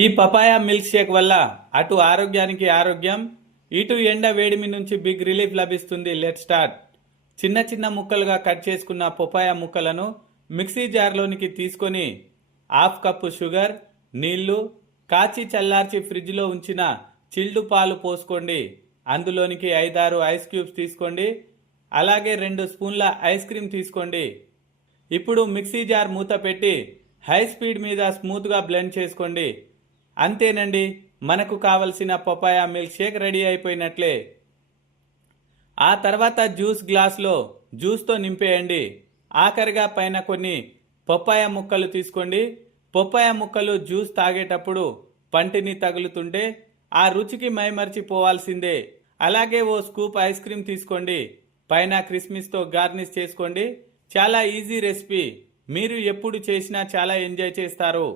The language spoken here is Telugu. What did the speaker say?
ఈ పపాయా మిల్క్ షేక్ వల్ల అటు ఆరోగ్యానికి ఆరోగ్యం, ఇటు ఎండ వేడిమి నుంచి బిగ్ రిలీఫ్ లభిస్తుంది. Let start. చిన్న చిన్న ముక్కలుగా కట్ చేసుకున్న పపాయా ముక్కలను మిక్సీ జార్లోనికి తీసుకొని హాఫ్ కప్పు షుగర్, నీళ్లు, కాచి చల్లార్చి ఫ్రిడ్జ్లో ఉంచిన చిల్డ్ పాలు పోసుకోండి. అందులోనికి 5-6 ఐస్ క్యూబ్స్ తీసుకోండి. అలాగే 2 స్పూన్ల ఐస్ క్రీమ్ తీసుకోండి. ఇప్పుడు మిక్సీ జార్ మూత పెట్టి హై స్పీడ్ మీద స్మూత్గా బ్లెండ్ చేసుకోండి. అంతేనండి, మనకు కావలసిన పపాయా మిల్క్ షేక్ రెడీ అయిపోయినట్లే. ఆ తర్వాత జ్యూస్ గ్లాస్లో జ్యూస్తో నింపేయండి. ఆఖరిగా పైన కొన్ని పపాయా ముక్కలు తీసుకోండి. పపాయా ముక్కలు జ్యూస్ తాగేటప్పుడు పంటిని తగులుతుంటే ఆ రుచికి మైమర్చిపోవాల్సిందే. అలాగే ఓ స్కూప్ ఐస్ క్రీమ్ తీసుకోండి. పైన క్రిస్మిస్తో గార్నిష్ చేసుకోండి. చాలా ఈజీ రెసిపీ, మీరు ఎప్పుడు చేసినా చాలా ఎంజాయ్ చేస్తారు.